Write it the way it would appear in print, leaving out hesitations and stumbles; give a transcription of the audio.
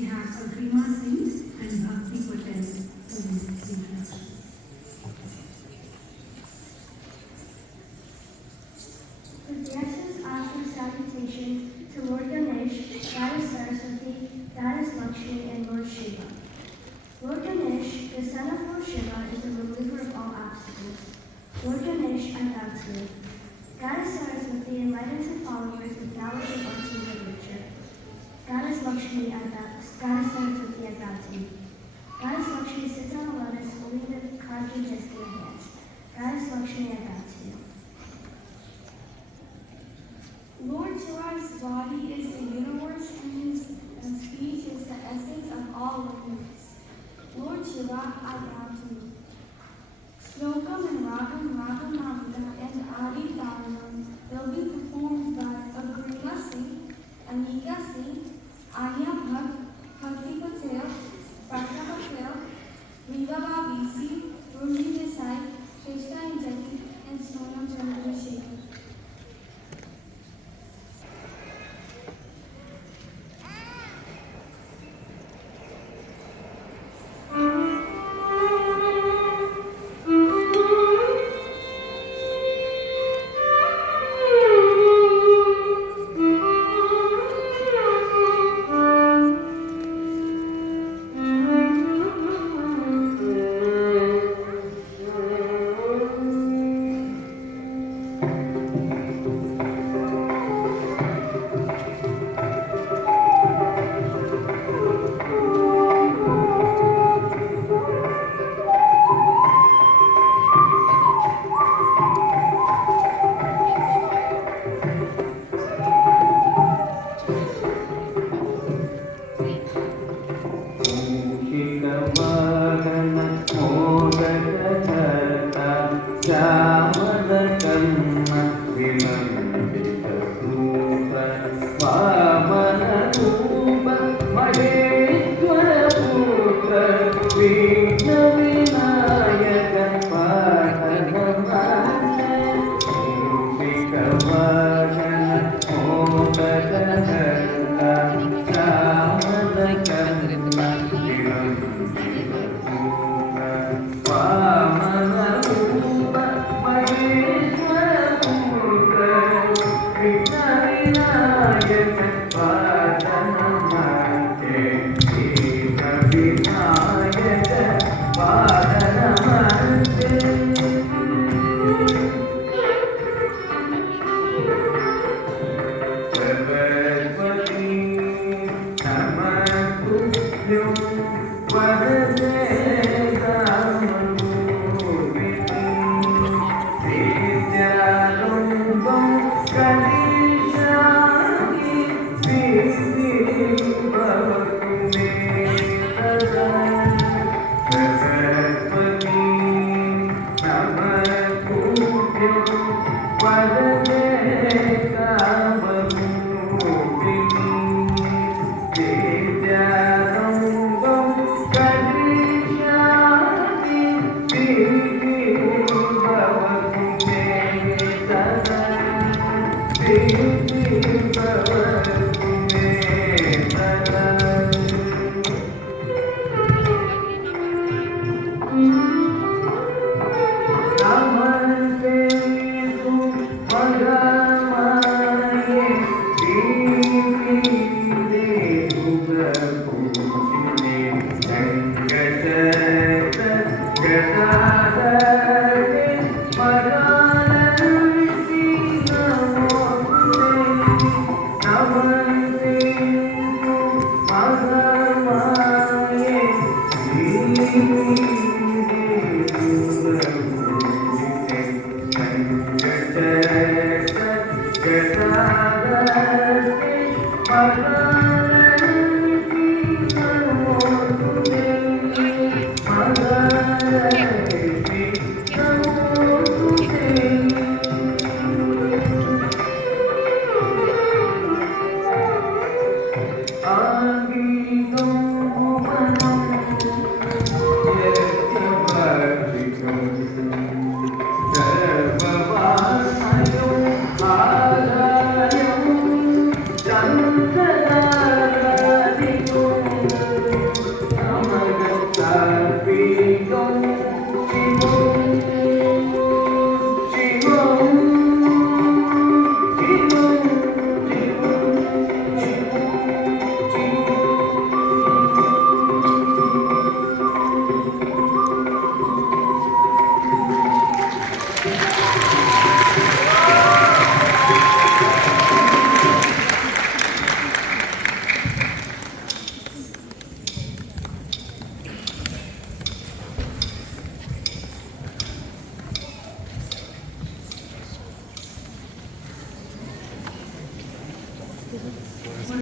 we have Agrima Singh and Bhakti Patel for these introductions. Vidyas's offer salutations to Lord Ganesh, Goddess Saraswati, Goddess Lakshmi, and Lord Shiva. Lord Ganesh, the son of Lord Shiva, is the remover of all obstacles. Lord Ganesh, I bow to you. Goddess Saraswati enlightens her followers with knowledge of arts and literature. Goddess Lakshmi, Goddess Saraswati, I bow to you. Goddess Lakshmi sits on a lotus holding the carved disc in her hands. Goddess Lakshmi, I bow to you. Lord Shiva's body is the universe and his speech is the essence of all likeness. Lord Shiva, I bow to you. Slokam and Ragam, Ragamamita, and Adi Taranam will be performed by Agrima Singh, Anika Singh, Anya Bhatt, Bhakti Patel, Pragya Patel, Viva VC, Ruhi Desai, Shrestha Anjali, and Sonam Chandrasekhar. You